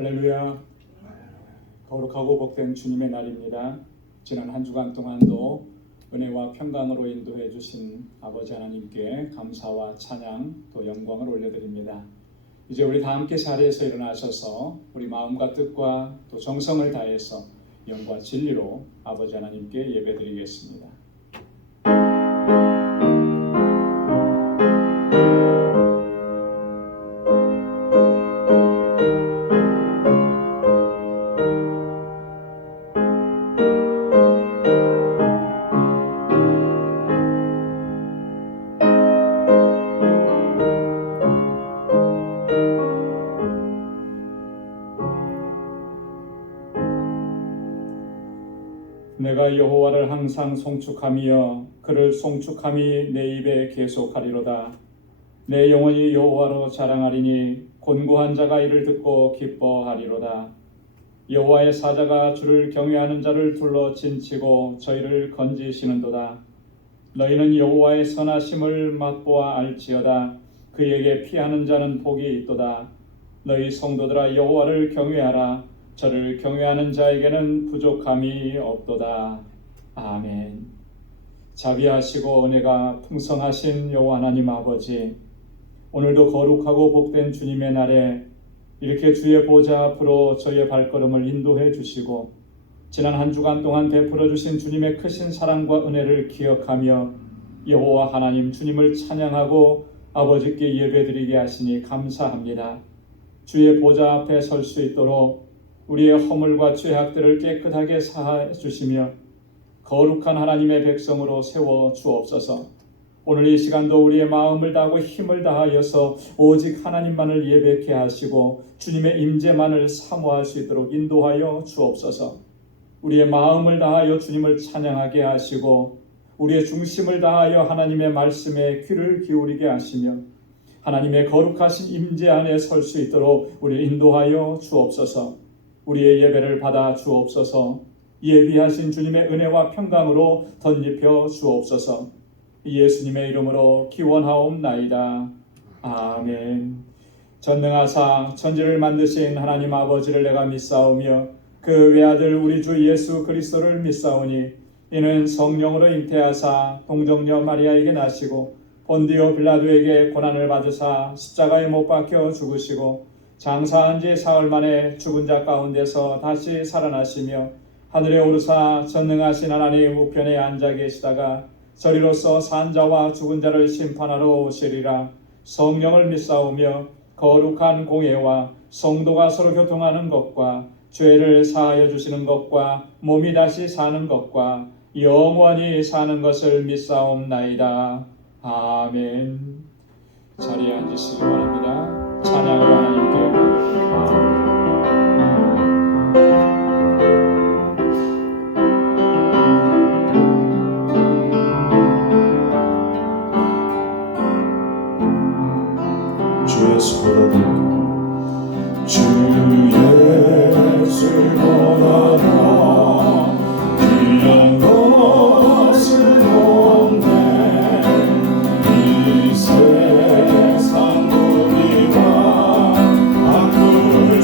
할렐루야. 거룩하고 복된 주님의 날입니다. 지난 한 주간 동안도 은혜와 평강으로 인도해 주신 아버지 하나님께 감사와 찬양 또 영광을 올려드립니다. 이제 우리 다 함께 자리에서 일어나셔서 우리 마음과 뜻과 또 정성을 다해서 영과 진리로 아버지 하나님께 예배드리겠습니다. 내가 여호와를 항상 송축하며 그를 송축함이 내 입에 계속하리로다. 내 영혼이 여호와로 자랑하리니 곤고한 자가 이를 듣고 기뻐하리로다. 여호와의 사자가 주를 경외하는 자를 둘러 진치고 저희를 건지시는도다. 너희는 여호와의 선하심을 맛보아 알지어다. 그에게 피하는 자는 복이 있도다. 너희 성도들아 여호와를 경외하라. 저를 경외하는 자에게는 부족함이 없도다. 아멘. 자비하시고 은혜가 풍성하신 여호와 하나님 아버지, 오늘도 거룩하고 복된 주님의 날에 이렇게 주의 보좌 앞으로 저희의 발걸음을 인도해 주시고 지난 한 주간 동안 베풀어 주신 주님의 크신 사랑과 은혜를 기억하며 여호와 하나님 주님을 찬양하고 아버지께 예배드리게 하시니 감사합니다. 주의 보좌 앞에 설 수 있도록 우리의 허물과 죄악들을 깨끗하게 사하여 주시며 거룩한 하나님의 백성으로 세워 주옵소서. 오늘 이 시간도 우리의 마음을 다하고 힘을 다하여서 오직 하나님만을 예배케 하시고 주님의 임재만을 사모할 수 있도록 인도하여 주옵소서. 우리의 마음을 다하여 주님을 찬양하게 하시고 우리의 중심을 다하여 하나님의 말씀에 귀를 기울이게 하시며 하나님의 거룩하신 임재 안에 설 수 있도록 우리를 인도하여 주옵소서. 우리의 예배를 받아 주옵소서. 예비하신 주님의 은혜와 평강으로 덧입혀 주옵소서. 예수님의 이름으로 기원하옵나이다. 아멘. 전능하사 천지를 만드신 하나님 아버지를 내가 믿사오며 그 외아들 우리 주 예수 그리스도를 믿사오니 이는 성령으로 잉태하사 동정녀 마리아에게 나시고 본디오 빌라도에게 고난을 받으사 십자가에 못 박혀 죽으시고 장사한 지 사흘 만에 죽은 자 가운데서 다시 살아나시며 하늘에 오르사 전능하신 하나님 우편에 앉아 계시다가 저리로서 산 자와 죽은 자를 심판하러 오시리라. 성령을 믿사오며 거룩한 공예와 성도가 서로 교통하는 것과 죄를 사하여 주시는 것과 몸이 다시 사는 것과 영원히 사는 것을 믿사옵나이다. 아멘. 자리에 앉으시기 바랍니다. 찬양으로 하나님께 주의 소리 주의 술보다도 귀한 것은 없네. 이 세상 고비와 아픔을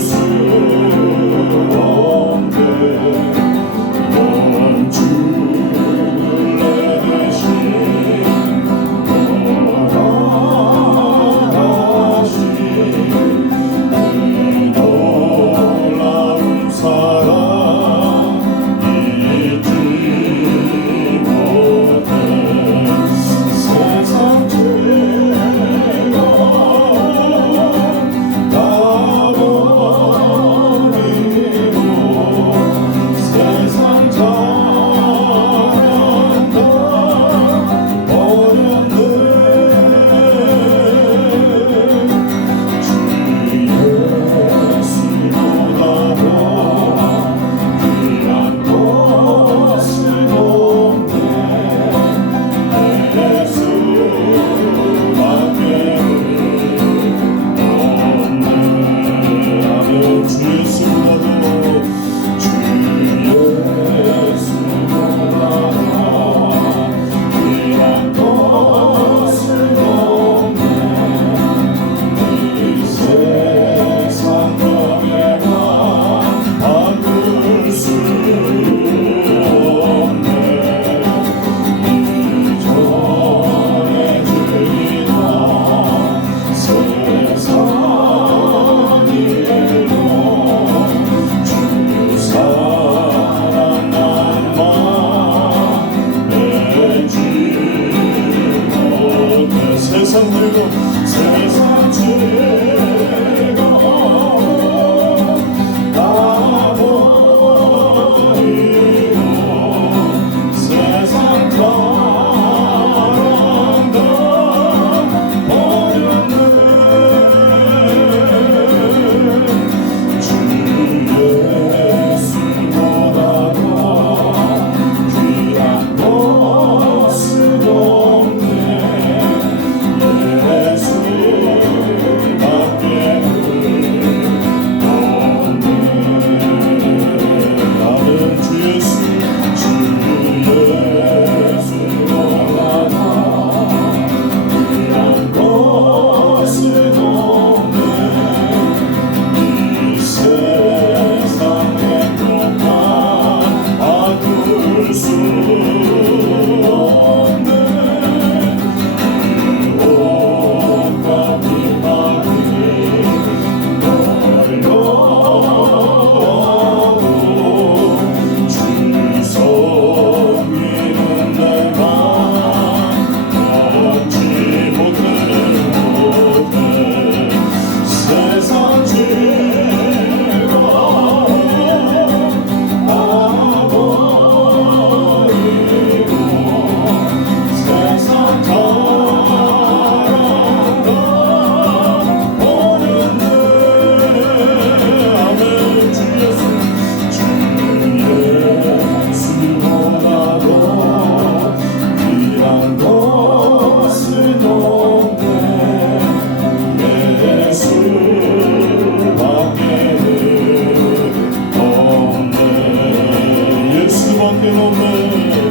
없네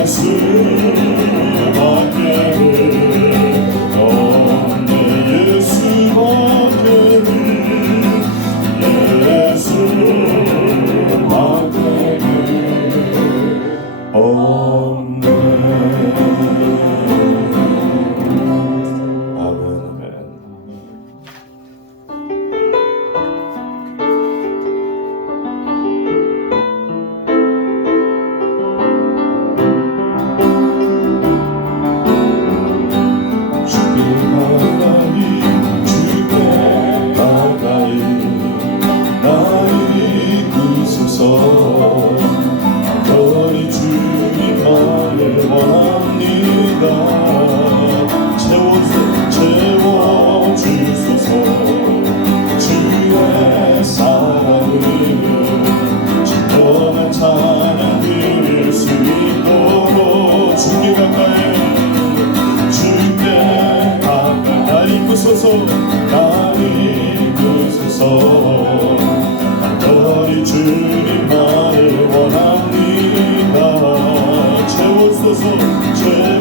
예수밖에 없네 예수밖에 없네. 아멘. 주께 가까이 나를 이끄소서 거리 주님만을 원합니다 채워주소서 주의 사랑을 진정한 찬양 드릴 수 있도록 주께 가까이 날 이끄소서 간절히 주님만을 원합니다 채워주소서 주의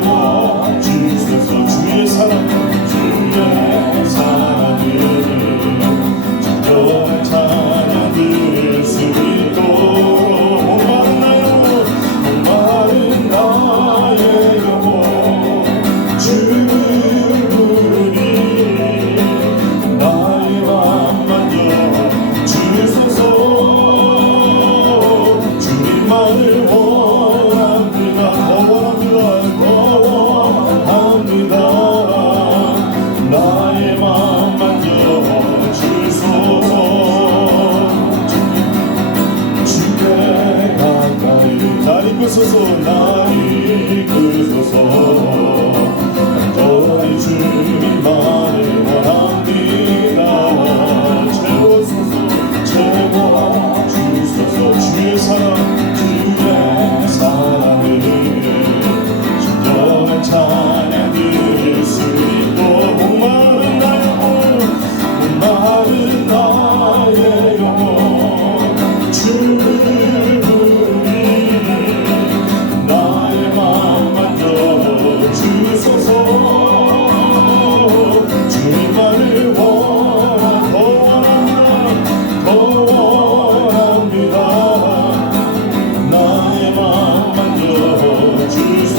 사랑을 진정한 찬양 드릴 수 있도록 목마른 나의 영혼 주를 날 이끄소서 간절히 주님만을 원합니다 채워주소서 주의 사랑을 진정한 찬양 드릴 수 있도록 목마른 나의 영혼 주를 주님만을 원합니다 나의 마음 만져주소서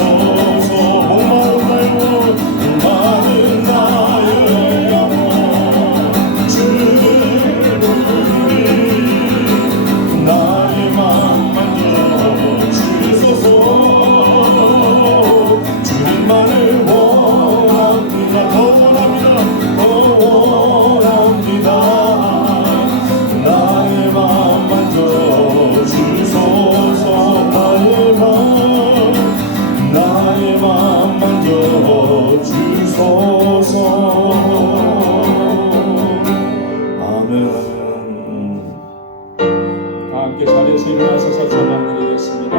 목마른 나의 영혼 주를 나의 마음 만져주소서 주님만을 원합니다 더 원합니다 나의 마음 만져주소서 나의 마음 만져주소서 아멘. 다 함께 자리에서 일어나서서 찬양 드리겠습니다.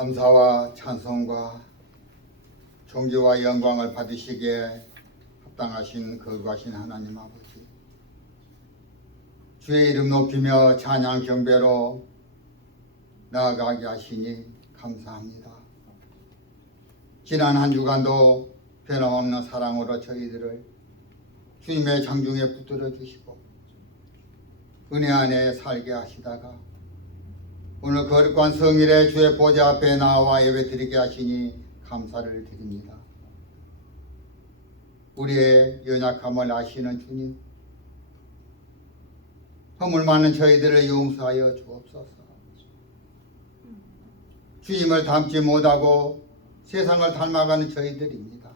감사와 찬송과 존귀와 영광을 받으시기에 합당하신 거룩하신 하나님 아버지, 주의 이름 높이며 찬양 경배로 나아가게 하시니 감사합니다. 지난 한 주간도 변함없는 사랑으로 저희들을 주님의 장중에 붙들어 주시고 은혜 안에 살게 하시다가 오늘 거룩한 성일에 주의 보좌 앞에 나와 예배드리게 하시니 감사를 드립니다. 우리의 연약함을 아시는 주님, 허물 많은 저희들을 용서하여 주옵소서. 주님을 닮지 못하고 세상을 닮아가는 저희들입니다.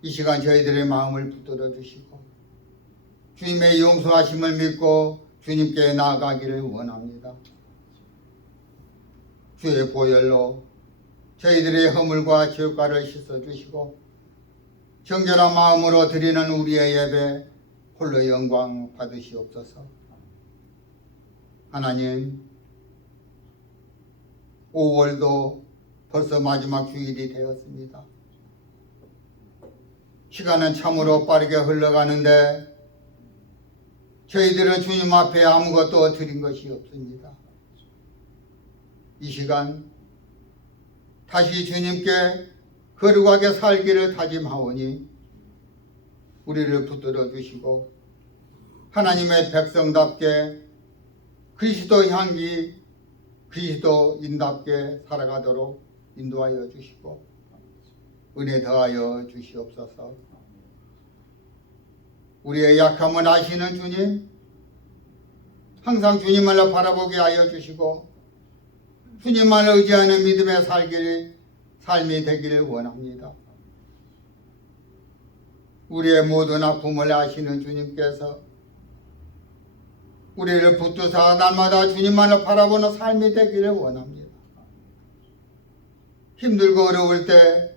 이 시간 저희들의 마음을 붙들어 주시고 주님의 용서하심을 믿고 주님께 나아가기를 원합니다. 주의 보혈로 저희들의 허물과 죄과를 씻어주시고 정결한 마음으로 드리는 우리의 예배 홀로 영광 받으시옵소서. 하나님, 5월도 벌써 마지막 주일이 되었습니다. 시간은 참으로 빠르게 흘러가는데 저희들은 주님 앞에 아무것도 드린 것이 없습니다. 이 시간 다시 주님께 거룩하게 살기를 다짐하오니 우리를 붙들어 주시고 하나님의 백성답게 그리스도 향기 그리스도인답게 살아가도록 인도하여 주시고 은혜 더하여 주시옵소서. 우리의 약함을 아시는 주님, 항상 주님만을 바라보게 하여 주시고 주님만을 의지하는 믿음의 삶이 되기를 원합니다. 우리의 모든 아픔을 아시는 주님께서 우리를 붙드사 날마다 주님만을 바라보는 삶이 되기를 원합니다. 힘들고 어려울 때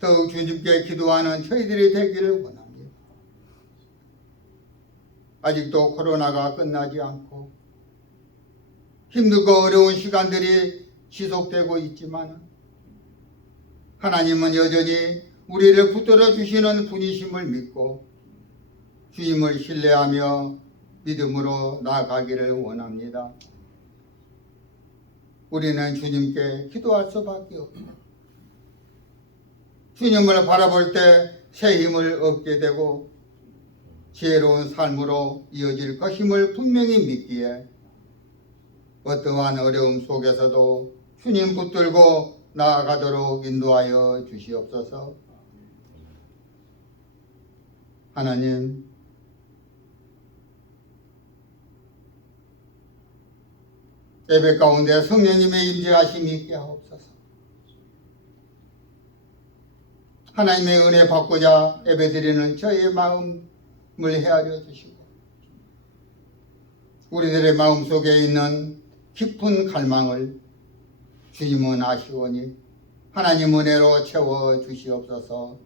더욱 주님께 기도하는 저희들이 되기를 원합니다. 아직도 코로나가 끝나지 않고 힘들고 어려운 시간들이 지속되고 있지만 하나님은 여전히 우리를 붙들어 주시는 분이심을 믿고 주님을 신뢰하며 믿음으로 나아가기를 원합니다. 우리는 주님께 기도할 수밖에 없고 주님을 바라볼 때 새 힘을 얻게 되고 지혜로운 삶으로 이어질 것임을 분명히 믿기에 어떠한 어려움 속에서도 주님 붙들고 나아가도록 인도하여 주시옵소서. 하나님, 예배 가운데 성령님의 임재하심이 있게 하옵소서. 하나님의 은혜 받고자 예배드리는 저의 마음을 헤아려 주시고 우리들의 마음속에 있는 깊은 갈망을 주님은 아시오니 하나님 은혜로 채워 주시옵소서.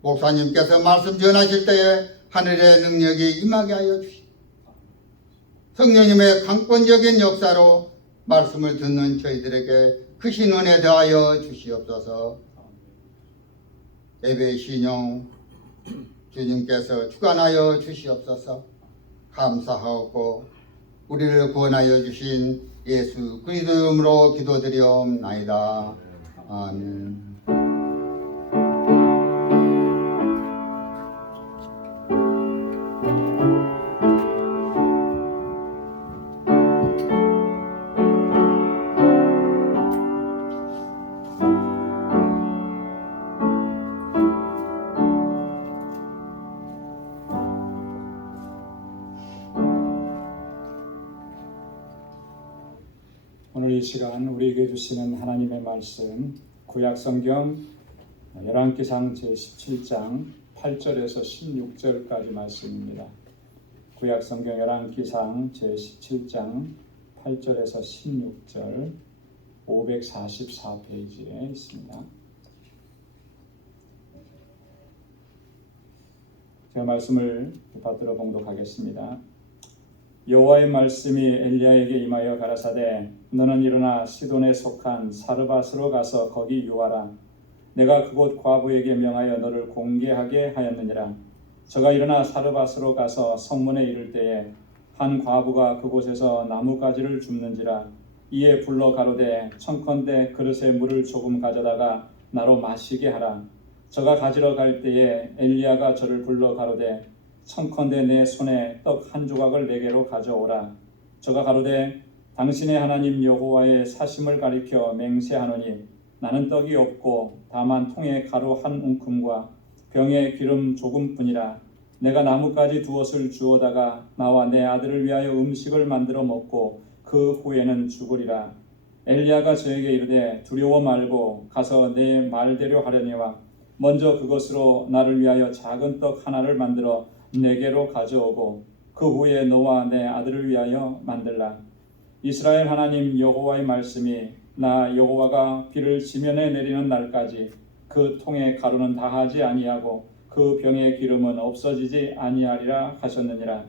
목사님께서 말씀 전하실 때에 하늘의 능력이 임하게 하여 주시고 성령님의 강권적인 역사로 말씀을 듣는 저희들에게 크신 은혜 더하여 주시옵소서. 예배 신용 주님께서 주관하여 주시옵소서. 감사하고 우리를 구원하여 주신 예수 그리스도 이름으로 기도드리옵나이다. 아멘. 오늘 이 시간 우리에게 주시는 하나님의 말씀 구약성경 열왕기상 제17장 8절에서 16절까지 말씀입니다. 구약성경 열왕기상 제17장 8절에서 16절 544페이지에 있습니다. 제가 말씀을 받들어 봉독하겠습니다. 여호와의 말씀이 엘리야에게 임하여 가라사대 너는 일어나 시돈에 속한 사르밧으로 가서 거기 유하라. 내가 그곳 과부에게 명하여 너를 공개하게 하였느니라. 저가 일어나 사르밧으로 가서 성문에 이를 때에 한 과부가 그곳에서 나뭇가지를 줍는지라. 이에 불러 가로되 청컨대 그릇에 물을 조금 가져다가 나로 마시게 하라. 저가 가지러 갈 때에 엘리야가 저를 불러 가로되 청컨대 내 손에 떡 한 조각을 내게로 가져오라. 저가 가로되 당신의 하나님 여호와의 사심을 가리켜 맹세하노니 나는 떡이 없고 다만 통에 가루 한 움큼과 병에 기름 조금뿐이라. 내가 나뭇가지 두엇을 주워다가 나와 내 아들을 위하여 음식을 만들어 먹고 그 후에는 죽으리라. 엘리야가 저에게 이르되 두려워 말고 가서 내 말대로 하려니와 먼저 그것으로 나를 위하여 작은 떡 하나를 만들어 내게로 가져오고 그 후에 너와 내 아들을 위하여 만들라. 이스라엘 하나님 여호와의 말씀이 나 여호와가 비를 지면에 내리는 날까지 그 통에 가루는 다하지 아니하고 그 병의 기름은 없어지지 아니하리라 하셨느니라.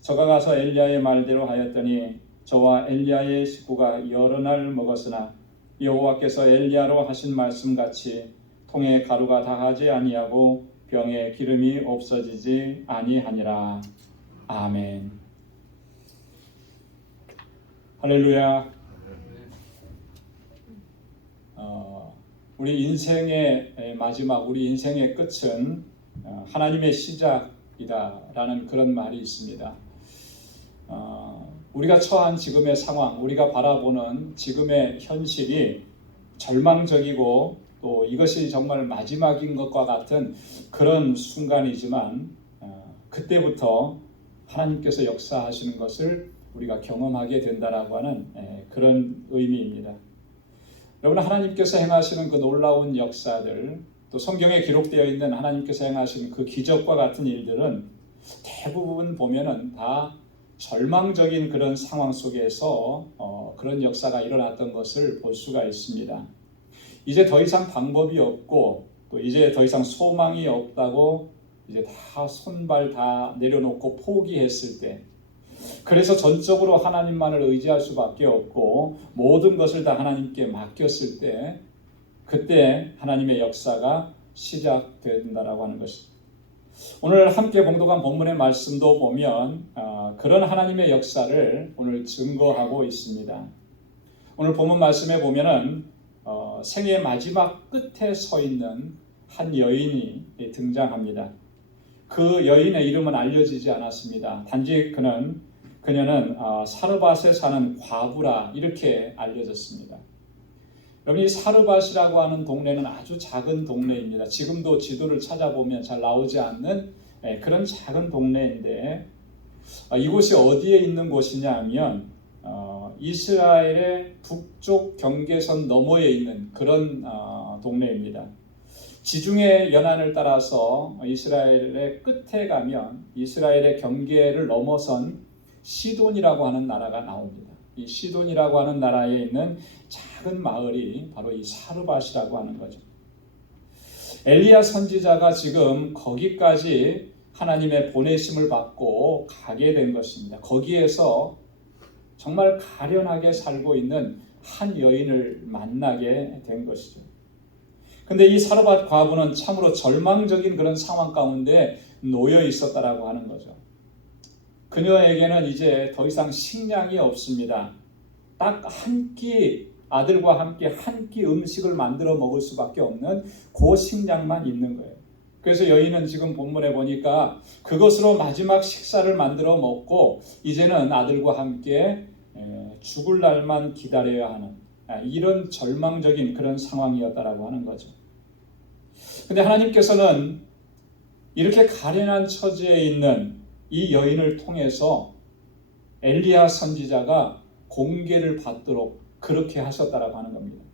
저가 가서 엘리야의 말대로 하였더니 저와 엘리야의 식구가 여러 날 먹었으나 여호와께서 엘리야로 하신 말씀같이 통에 가루가 다하지 아니하고 병에 기름이 없어지지 아니하니라. 아멘. 할렐루야. 우리 인생의 마지막, 우리 인생의 끝은 하나님의 시작이다라는 그런 말이 있습니다. 우리가 처한 지금의 상황, 우리가 바라보는 지금의 현실이 절망적이고 또 이것이 정말 마지막인 것과 같은 그런 순간이지만 그때부터 하나님께서 역사하시는 것을 우리가 경험하게 된다라고 하는 그런 의미입니다. 여러분, 하나님께서 행하시는 그 놀라운 역사들, 또 성경에 기록되어 있는 하나님께서 행하시는 그 기적과 같은 일들은 대부분 보면은 다 절망적인 그런 상황 속에서 그런 역사가 일어났던 것을 볼 수가 있습니다. 이제 더 이상 방법이 없고 또 이제 더 이상 소망이 없다고 이제 다 손발 다 내려놓고 포기했을 때, 그래서 전적으로 하나님만을 의지할 수밖에 없고 모든 것을 다 하나님께 맡겼을 때, 그때 하나님의 역사가 시작된다라고 하는 것입니다. 오늘 함께 봉독한 본문의 말씀도 보면 그런 하나님의 역사를 오늘 증거하고 있습니다. 오늘 본문 말씀에 보면은 생의 마지막 끝에 서 있는 한 여인이 등장합니다. 그 여인의 이름은 알려지지 않았습니다. 단지 그녀는 사르밧에 사는 과부라 이렇게 알려졌습니다. 여러분, 이 사르밧이라고 하는 동네는 아주 작은 동네입니다. 지금도 지도를 찾아보면 잘 나오지 않는 그런 작은 동네인데, 이곳이 어디에 있는 곳이냐 하면 이스라엘의 북쪽 경계선 너머에 있는 그런 동네입니다. 지중해 연안을 따라서 이스라엘의 끝에 가면 이스라엘의 경계를 넘어선 시돈이라고 하는 나라가 나옵니다. 이 시돈이라고 하는 나라에 있는 작은 마을이 바로 이 사르밧이라고 하는 거죠. 엘리야 선지자가 지금 거기까지 하나님의 보내심을 받고 가게 된 것입니다. 거기에서 정말 가련하게 살고 있는 한 여인을 만나게 된 것이죠. 근데 이 사르밧 과부는 참으로 절망적인 그런 상황 가운데 놓여 있었다라고 하는 거죠. 그녀에게는 이제 더 이상 식량이 없습니다. 딱 한 끼, 아들과 함께 한 끼 음식을 만들어 먹을 수밖에 없는 그 식량만 있는 거예요. 그래서 여인은 지금 본문에 보니까 그것으로 마지막 식사를 만들어 먹고 이제는 아들과 함께 죽을 날만 기다려야 하는 이런 절망적인 그런 상황이었다라고 하는 거죠. 근데 하나님께서는 이렇게 가련한 처지에 있는 이 여인을 통해서 엘리야 선지자가 공개를 받도록 그렇게 하셨다라고 하는 겁니다.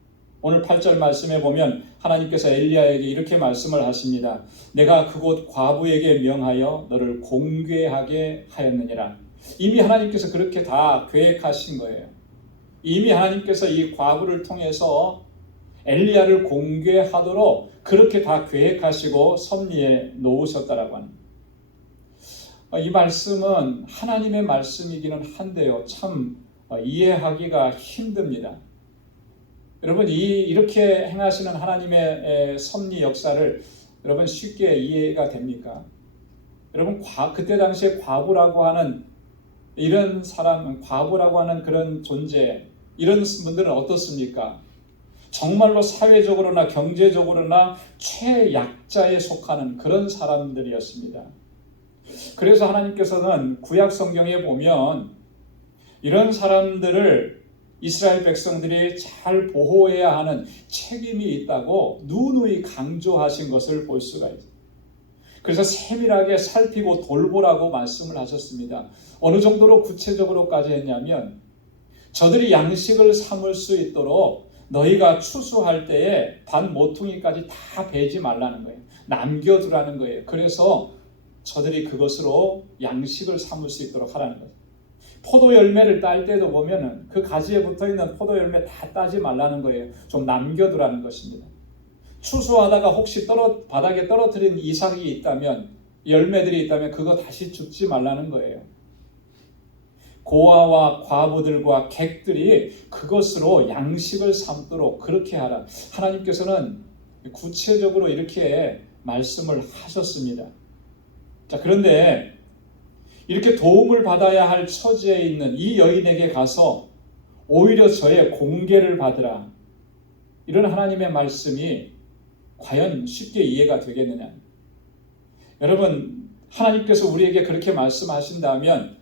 오늘 8절 말씀에 보면 하나님께서 엘리야에게 이렇게 말씀을 하십니다. 내가 그곳 과부에게 명하여 너를 공개하게 하였느니라. 이미 하나님께서 그렇게 다 계획하신 거예요. 이미 하나님께서 이 과부를 통해서 엘리야를 공개하도록 그렇게 다 계획하시고 섭리해 놓으셨다라고 합니다. 이 말씀은 하나님의 말씀이기는 한데요. 참 이해하기가 힘듭니다. 여러분 이렇게 행하시는 하나님의 섭리 역사를 여러분 쉽게 이해가 됩니까? 여러분 그때 당시에 과부라고 하는 이런 사람, 과부라고 하는 그런 존재, 이런 분들은 어떻습니까? 정말로 사회적으로나 경제적으로나 최약자에 속하는 그런 사람들이었습니다. 그래서 하나님께서는 구약 성경에 보면 이런 사람들을 이스라엘 백성들이 잘 보호해야 하는 책임이 있다고 누누이 강조하신 것을 볼 수가 있습니다. 그래서 세밀하게 살피고 돌보라고 말씀을 하셨습니다. 어느 정도로 구체적으로까지 했냐면 저들이 양식을 삼을 수 있도록 너희가 추수할 때에 반 모퉁이까지 다 베지 말라는 거예요. 남겨두라는 거예요. 그래서 저들이 그것으로 양식을 삼을 수 있도록 하라는 거예요. 포도 열매를 딸 때도 보면은 그 가지에 붙어 있는 포도 열매 다 따지 말라는 거예요. 좀 남겨두라는 것입니다. 추수하다가 혹시 바닥에 떨어뜨린 이삭이 있다면, 열매들이 있다면 그거 다시 줍지 말라는 거예요. 고아와 과부들과 객들이 그것으로 양식을 삼도록 그렇게 하라. 하나님께서는 구체적으로 이렇게 말씀을 하셨습니다. 자, 그런데 이렇게 도움을 받아야 할 처지에 있는 이 여인에게 가서 오히려 저의 공개를 받으라. 이런 하나님의 말씀이 과연 쉽게 이해가 되겠느냐? 여러분, 하나님께서 우리에게 그렇게 말씀하신다면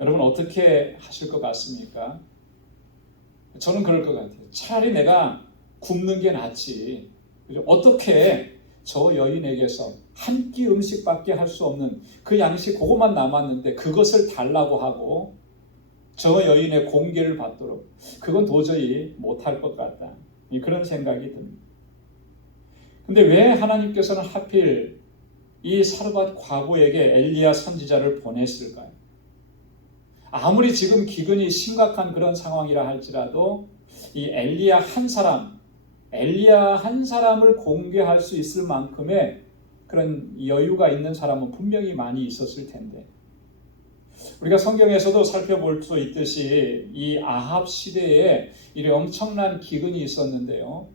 여러분 어떻게 하실 것 같습니까? 저는 그럴 것 같아요. 차라리 내가 굶는 게 낫지. 어떻게 저 여인에게서 한 끼 음식밖에 할 수 없는 그 양식 그것만 남았는데 그것을 달라고 하고 저 여인의 공개를 받도록, 그건 도저히 못할 것 같다. 그런 생각이 듭니다. 근데 왜 하나님께서는 하필 이 사르밧 과부에게 엘리야 선지자를 보냈을까요? 아무리 지금 기근이 심각한 그런 상황이라 할지라도 이 엘리야 한 사람을 공개할 수 있을 만큼의 그런 여유가 있는 사람은 분명히 많이 있었을 텐데, 우리가 성경에서도 살펴볼 수 있듯이 이 아합 시대에 이 엄청난 기근이 있었는데요.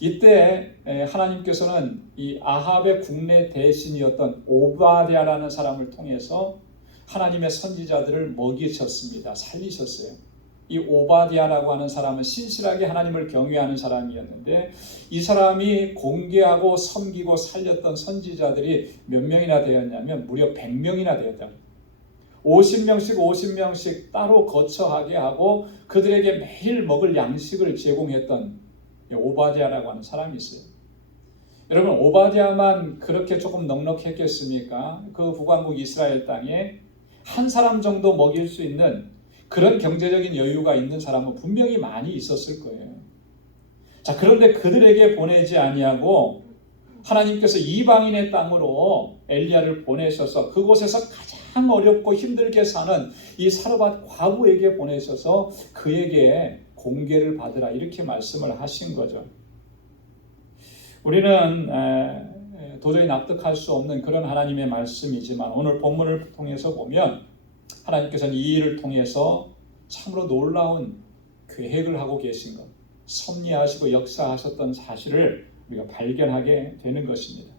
이때 하나님께서는 이 아합의 국내 대신이었던 오바댜라는 사람을 통해서 하나님의 선지자들을 먹이셨습니다. 살리셨어요. 이 오바댜라고 하는 사람은 신실하게 하나님을 경외하는 사람이었는데 이 사람이 공개하고 섬기고 살렸던 선지자들이 몇 명이나 되었냐면 무려 100명이나 되었다. 50명씩 따로 거처하게 하고 그들에게 매일 먹을 양식을 제공했던 오바댜라고 하는 사람이 있어요. 여러분, 오바댜만 그렇게 조금 넉넉했겠습니까? 그 북왕국 이스라엘 땅에 한 사람 정도 먹일 수 있는 그런 경제적인 여유가 있는 사람은 분명히 많이 있었을 거예요. 자, 그런데 그들에게 보내지 아니하고 하나님께서 이방인의 땅으로 엘리야를 보내셔서 그곳에서 가장 어렵고 힘들게 사는 이 사르밧 과부에게 보내셔서 그에게 공개를 받으라 이렇게 말씀을 하신 거죠. 우리는 도저히 납득할 수 없는 그런 하나님의 말씀이지만 오늘 본문을 통해서 보면 하나님께서는 이 일을 통해서 참으로 놀라운 계획을 하고 계신 것, 섭리하시고 역사하셨던 사실을 우리가 발견하게 되는 것입니다.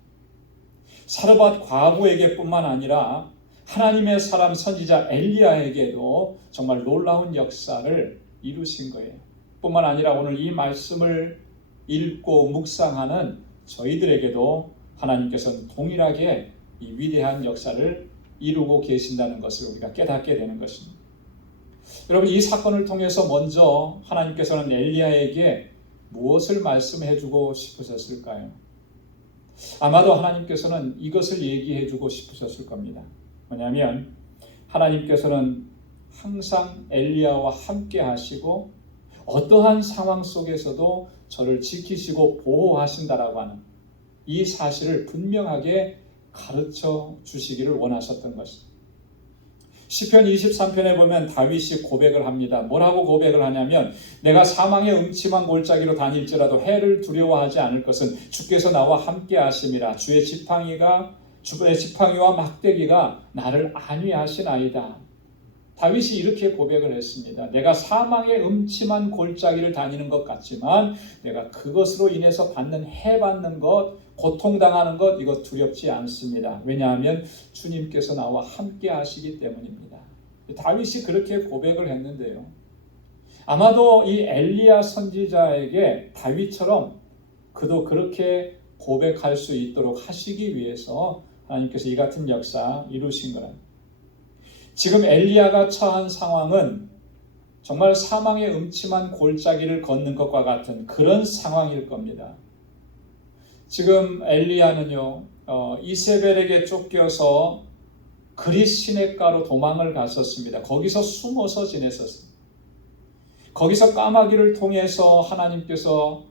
사르밧 과부에게뿐만 아니라 하나님의 사람 선지자 엘리야에게도 정말 놀라운 역사를 이루신 거예요. 뿐만 아니라 오늘 이 말씀을 읽고 묵상하는 저희들에게도 하나님께서는 동일하게 이 위대한 역사를 이루고 계신다는 것을 우리가 깨닫게 되는 것입니다. 여러분, 이 사건을 통해서 먼저 하나님께서는 엘리야에게 무엇을 말씀해주고 싶으셨을까요? 아마도 하나님께서는 이것을 얘기해주고 싶으셨을 겁니다. 뭐냐면 하나님께서는 항상 엘리야와 함께 하시고 어떠한 상황 속에서도 저를 지키시고 보호하신다라고 하는 이 사실을 분명하게 가르쳐 주시기를 원하셨던 것입니다. 시편 23편에 보면 다윗이 고백을 합니다. 뭐라고 고백을 하냐면 내가 사망의 음침한 골짜기로 다닐지라도 해를 두려워하지 않을 것은 주께서 나와 함께 하심이라. 주의 지팡이가 주변의 지팡이와 막대기가 나를 안위하시나이다. 다윗이 이렇게 고백을 했습니다. 내가 사망의 음침한 골짜기를 다니는 것 같지만 내가 그것으로 인해서 해받는 것, 고통당하는 것 이거 두렵지 않습니다. 왜냐하면 주님께서 나와 함께 하시기 때문입니다. 다윗이 그렇게 고백을 했는데요. 아마도 이 엘리야 선지자에게 다윗처럼 그도 그렇게 고백할 수 있도록 하시기 위해서 하나님께서 이 같은 역사 이루신 거랍니다. 지금 엘리야가 처한 상황은 정말 사망의 음침한 골짜기를 걷는 것과 같은 그런 상황일 겁니다. 지금 엘리야는요, 이세벨에게 쫓겨서 그릿 시냇가로 도망을 갔었습니다. 거기서 숨어서 지냈었습니다. 거기서 까마귀를 통해서 하나님께서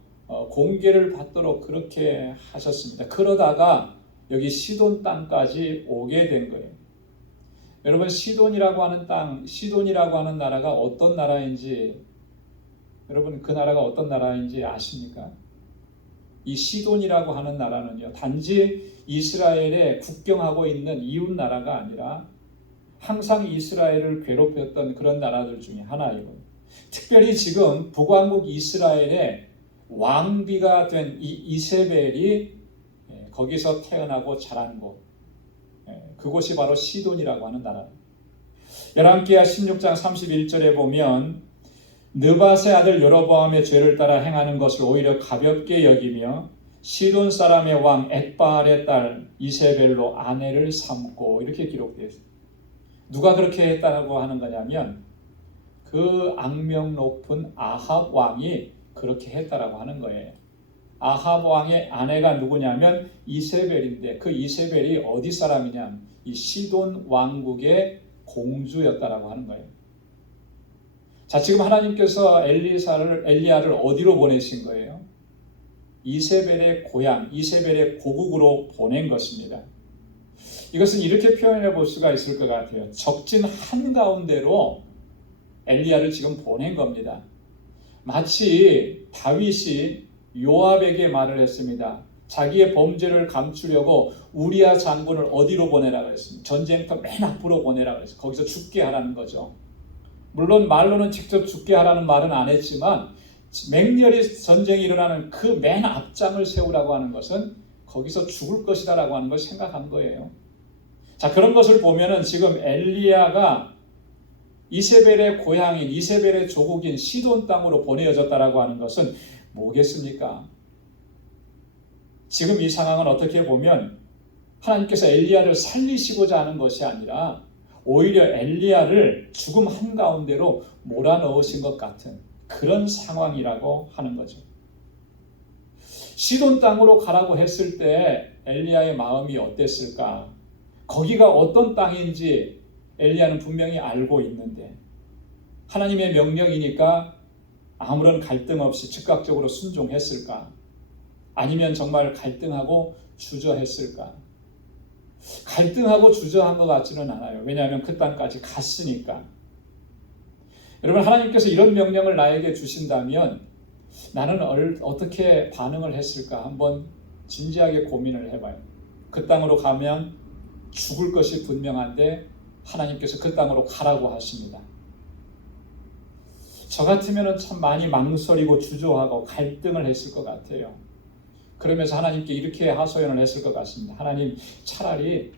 공개를 받도록 그렇게 하셨습니다. 그러다가 여기 시돈 땅까지 오게 된 거예요. 여러분, 시돈이라고 하는 땅, 시돈이라고 하는 나라가 어떤 나라인지, 여러분 그 나라가 어떤 나라인지 아십니까? 이 시돈이라고 하는 나라는요, 단지 이스라엘에 국경하고 있는 이웃 나라가 아니라 항상 이스라엘을 괴롭혔던 그런 나라들 중에 하나이고, 특별히 지금 북왕국 이스라엘의 왕비가 된 이 이세벨이 거기서 태어나고 자란 곳, 그곳이 바로 시돈이라고 하는 나라입니다. 열왕기하 16장 31절에 보면 느밧의 아들 여로보암의 죄를 따라 행하는 것을 오히려 가볍게 여기며 시돈 사람의 왕 엑바알의 딸 이세벨로 아내를 삼고, 이렇게 기록되어 있습니다. 누가 그렇게 했다고 하는 거냐면 그 악명 높은 아합 왕이 그렇게 했다라고 하는 거예요. 아합 왕의 아내가 누구냐면 이세벨인데, 그 이세벨이 어디 사람이냐, 이 시돈 왕국의 공주였다라고 하는 거예요. 자, 지금 하나님께서 엘리야를 어디로 보내신 거예요? 이세벨의 고향, 이세벨의 고국으로 보낸 것입니다. 이것은 이렇게 표현해 볼 수가 있을 것 같아요. 적진 한가운데로 엘리야를 지금 보낸 겁니다. 마치 다윗이 요압에게 말을 했습니다. 자기의 범죄를 감추려고 우리야 장군을 어디로 보내라고 했습니다. 전쟁터 맨 앞으로 보내라고 했어요. 거기서 죽게 하라는 거죠. 물론 말로는 직접 죽게 하라는 말은 안 했지만 맹렬히 전쟁이 일어나는 그 맨 앞장을 세우라고 하는 것은 거기서 죽을 것이다라고 하는 걸 생각한 거예요. 자, 그런 것을 보면은 지금 엘리야가 이세벨의 고향인, 이세벨의 조국인 시돈 땅으로 보내어졌다라고 하는 것은 뭐겠습니까? 지금 이 상황은 어떻게 보면 하나님께서 엘리야를 살리시고자 하는 것이 아니라 오히려 엘리야를 죽음 한가운데로 몰아넣으신 것 같은 그런 상황이라고 하는 거죠. 시돈 땅으로 가라고 했을 때 엘리야의 마음이 어땠을까? 거기가 어떤 땅인지 엘리야는 분명히 알고 있는데 하나님의 명령이니까 아무런 갈등 없이 즉각적으로 순종했을까? 아니면 정말 갈등하고 주저했을까? 갈등하고 주저한 것 같지는 않아요. 왜냐하면 그 땅까지 갔으니까. 여러분, 하나님께서 이런 명령을 나에게 주신다면 나는 어떻게 반응을 했을까? 한번 진지하게 고민을 해봐요. 그 땅으로 가면 죽을 것이 분명한데 하나님께서 그 땅으로 가라고 하십니다. 저 같으면 참 많이 망설이고 주저하고 갈등을 했을 것 같아요. 그러면서 하나님께 이렇게 하소연을 했을 것 같습니다. 하나님, 차라리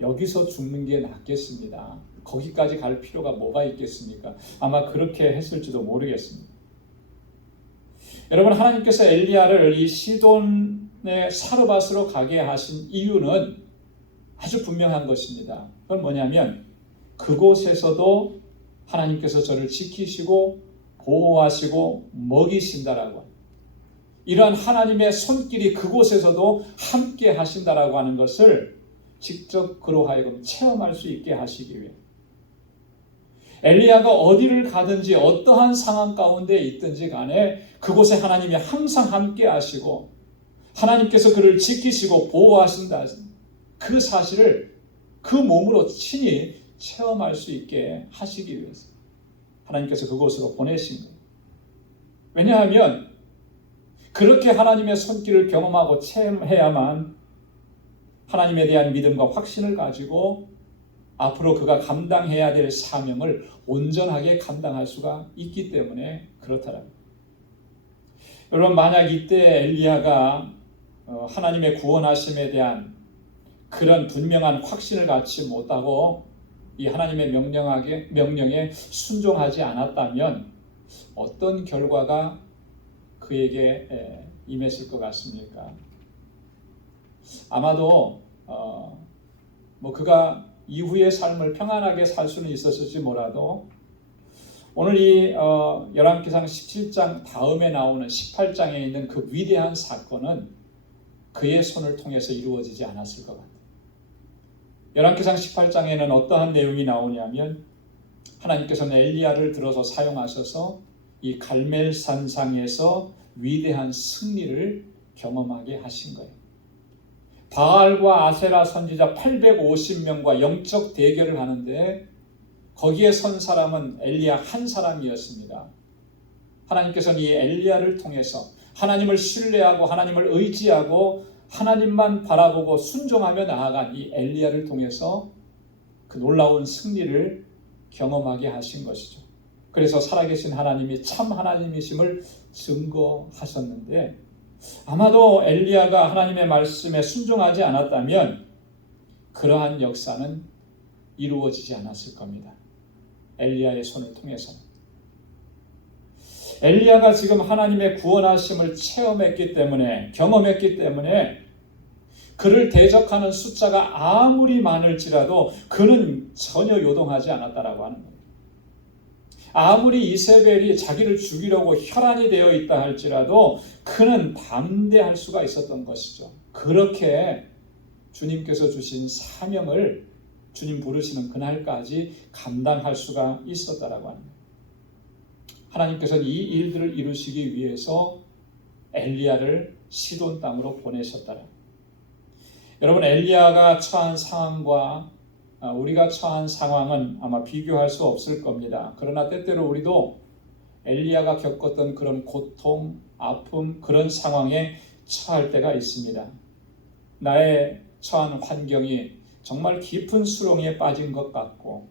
여기서 죽는 게 낫겠습니다. 거기까지 갈 필요가 뭐가 있겠습니까? 아마 그렇게 했을지도 모르겠습니다. 여러분, 하나님께서 엘리야를 이 시돈의 사르밧으로 가게 하신 이유는 아주 분명한 것입니다. 그건 뭐냐면 그곳에서도 하나님께서 저를 지키시고 보호하시고 먹이신다라고 합니다. 이러한 하나님의 손길이 그곳에서도 함께 하신다라고 하는 것을 직접 그로 하여금 체험할 수 있게 하시기 위해 엘리야가 어디를 가든지 어떠한 상황 가운데 있든지 간에 그곳에 하나님이 항상 함께 하시고 하나님께서 그를 지키시고 보호하신다, 그 사실을 그 몸으로 친히 체험할 수 있게 하시기 위해서 하나님께서 그곳으로 보내신 거예요. 왜냐하면 그렇게 하나님의 손길을 경험하고 체험해야만 하나님에 대한 믿음과 확신을 가지고 앞으로 그가 감당해야 될 사명을 온전하게 감당할 수가 있기 때문에 그렇다라는 거예요. 여러분, 만약 이때 엘리야가 하나님의 구원하심에 대한 그런 분명한 확신을 갖지 못하고 이 하나님의 명령에 순종하지 않았다면 어떤 결과가 그에게 임했을 것 같습니까? 아마도 그가 이후의 삶을 평안하게 살 수는 있었을지 몰라도 오늘 이 열왕기상 17장 다음에 나오는 18장에 있는 그 위대한 사건은 그의 손을 통해서 이루어지지 않았을 것 같아요. 열왕기상 18장에는 어떠한 내용이 나오냐면 하나님께서는 엘리야를 들어서 사용하셔서 이 갈멜산상에서 위대한 승리를 경험하게 하신 거예요. 바알과 아세라 선지자 850명과 영적 대결을 하는데 거기에 선 사람은 엘리야 한 사람이었습니다. 하나님께서는 이 엘리야를 통해서 하나님을 신뢰하고 하나님을 의지하고 하나님만 바라보고 순종하며 나아간 이 엘리야를 통해서 그 놀라운 승리를 경험하게 하신 것이죠. 그래서 살아계신 하나님이 참 하나님이심을 증거하셨는데 아마도 엘리야가 하나님의 말씀에 순종하지 않았다면 그러한 역사는 이루어지지 않았을 겁니다. 엘리야의 손을 통해서는. 엘리야가 지금 하나님의 구원하심을 체험했기 때문에, 경험했기 때문에 그를 대적하는 숫자가 아무리 많을지라도 그는 전혀 요동하지 않았다라고 하는 거예요. 아무리 이세벨이 자기를 죽이려고 혈안이 되어 있다 할지라도 그는 담대할 수가 있었던 것이죠. 그렇게 주님께서 주신 사명을 주님 부르시는 그날까지 감당할 수가 있었다라고 합니다. 하나님께서는 이 일들을 이루시기 위해서 엘리야를 시돈 땅으로 보내셨다라. 여러분, 엘리야가 처한 상황과 우리가 처한 상황은 아마 비교할 수 없을 겁니다. 그러나 때때로 우리도 엘리야가 겪었던 그런 고통, 아픔, 그런 상황에 처할 때가 있습니다. 나의 처한 환경이 정말 깊은 수렁에 빠진 것 같고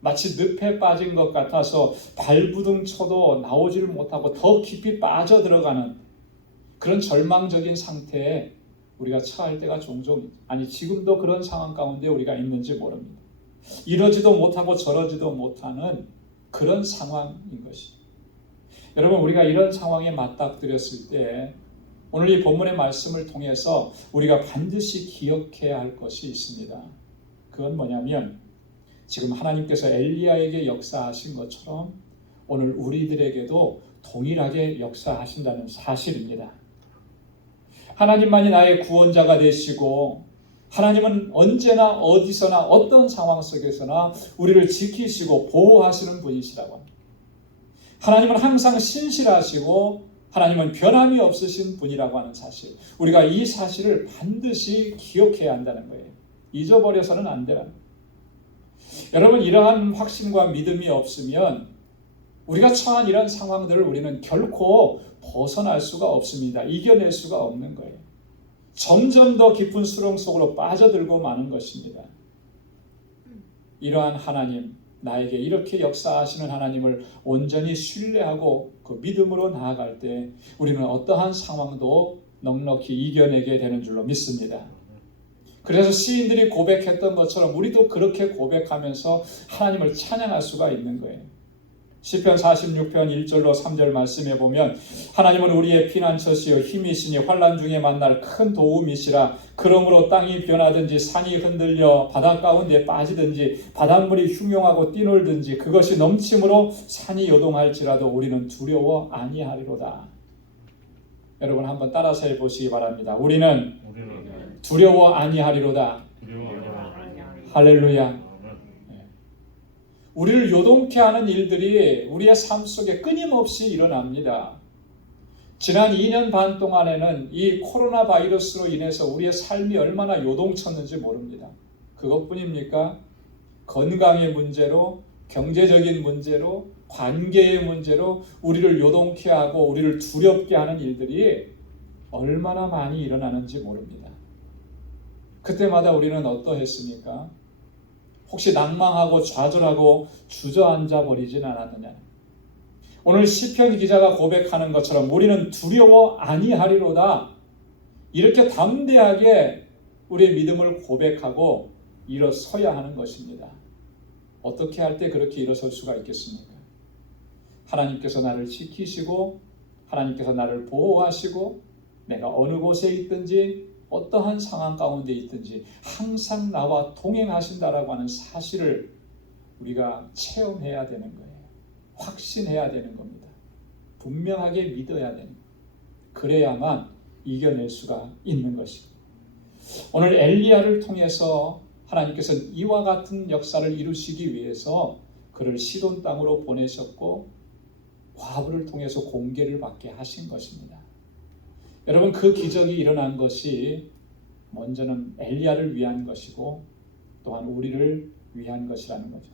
마치 늪에 빠진 것 같아서 발부둥 쳐도 나오지를 못하고 더 깊이 빠져들어가는 그런 절망적인 상태에 우리가 처할 때가 종종, 아니 지금도 그런 상황 가운데 우리가 있는지 모릅니다. 이러지도 못하고 저러지도 못하는 그런 상황인 것이죠. 여러분, 우리가 이런 상황에 맞닥뜨렸을 때 오늘 이 본문의 말씀을 통해서 우리가 반드시 기억해야 할 것이 있습니다. 그건 뭐냐면 지금 하나님께서 엘리야에게 역사하신 것처럼 오늘 우리들에게도 동일하게 역사하신다는 사실입니다. 하나님만이 나의 구원자가 되시고 하나님은 언제나 어디서나 어떤 상황 속에서나 우리를 지키시고 보호하시는 분이시라고 합니다. 하나님은 항상 신실하시고 하나님은 변함이 없으신 분이라고 하는 사실, 우리가 이 사실을 반드시 기억해야 한다는 거예요. 잊어버려서는 안 되는 거예요. 여러분, 이러한 확신과 믿음이 없으면 우리가 처한 이런 상황들을 우리는 결코 벗어날 수가 없습니다. 이겨낼 수가 없는 거예요. 점점 더 깊은 수렁 속으로 빠져들고 마는 것입니다. 이러한 하나님, 나에게 이렇게 역사하시는 하나님을 온전히 신뢰하고 그 믿음으로 나아갈 때 우리는 어떠한 상황도 넉넉히 이겨내게 되는 줄로 믿습니다. 그래서 시인들이 고백했던 것처럼 우리도 그렇게 고백하면서 하나님을 찬양할 수가 있는 거예요. 시편 46편 1절로 3절 말씀에 보면 하나님은 우리의 피난처시여 힘이시니 환난 중에 만날 큰 도움이시라. 그러므로 땅이 변하든지 산이 흔들려 바다 가운데 빠지든지 바닷물이 흉용하고 뛰놀든지 그것이 넘침으로 산이 요동할지라도 우리는 두려워 아니하리로다. 여러분 한번 따라서 해보시기 바랍니다. 우리는 두려워 아니하리로다. 할렐루야. 우리를 요동케 하는 일들이 우리의 삶 속에 끊임없이 일어납니다. 지난 2년 반 동안에는 이 코로나 바이러스로 인해서 우리의 삶이 얼마나 요동쳤는지 모릅니다. 그것뿐입니까? 건강의 문제로, 경제적인 문제로, 관계의 문제로 우리를 요동케 하고 우리를 두렵게 하는 일들이 얼마나 많이 일어나는지 모릅니다. 그때마다 우리는 어떠했습니까? 혹시 낭망하고 좌절하고 주저앉아 버리진 않았느냐? 오늘 시편 기자가 고백하는 것처럼 우리는 두려워 아니하리로다. 이렇게 담대하게 우리의 믿음을 고백하고 일어서야 하는 것입니다. 어떻게 할 때 그렇게 일어설 수가 있겠습니까? 하나님께서 나를 지키시고 하나님께서 나를 보호하시고 내가 어느 곳에 있든지 어떠한 상황 가운데 있든지 항상 나와 동행하신다라고 하는 사실을 우리가 체험해야 되는 거예요. 확신해야 되는 겁니다. 분명하게 믿어야 되는 거예요. 그래야만 이겨낼 수가 있는 것입니다. 오늘 엘리야를 통해서 하나님께서 이와 같은 역사를 이루시기 위해서 그를 시돈 땅으로 보내셨고 과부를 통해서 공개를 받게 하신 것입니다. 여러분, 그 기적이 일어난 것이 먼저는 엘리야를 위한 것이고 또한 우리를 위한 것이라는 거죠.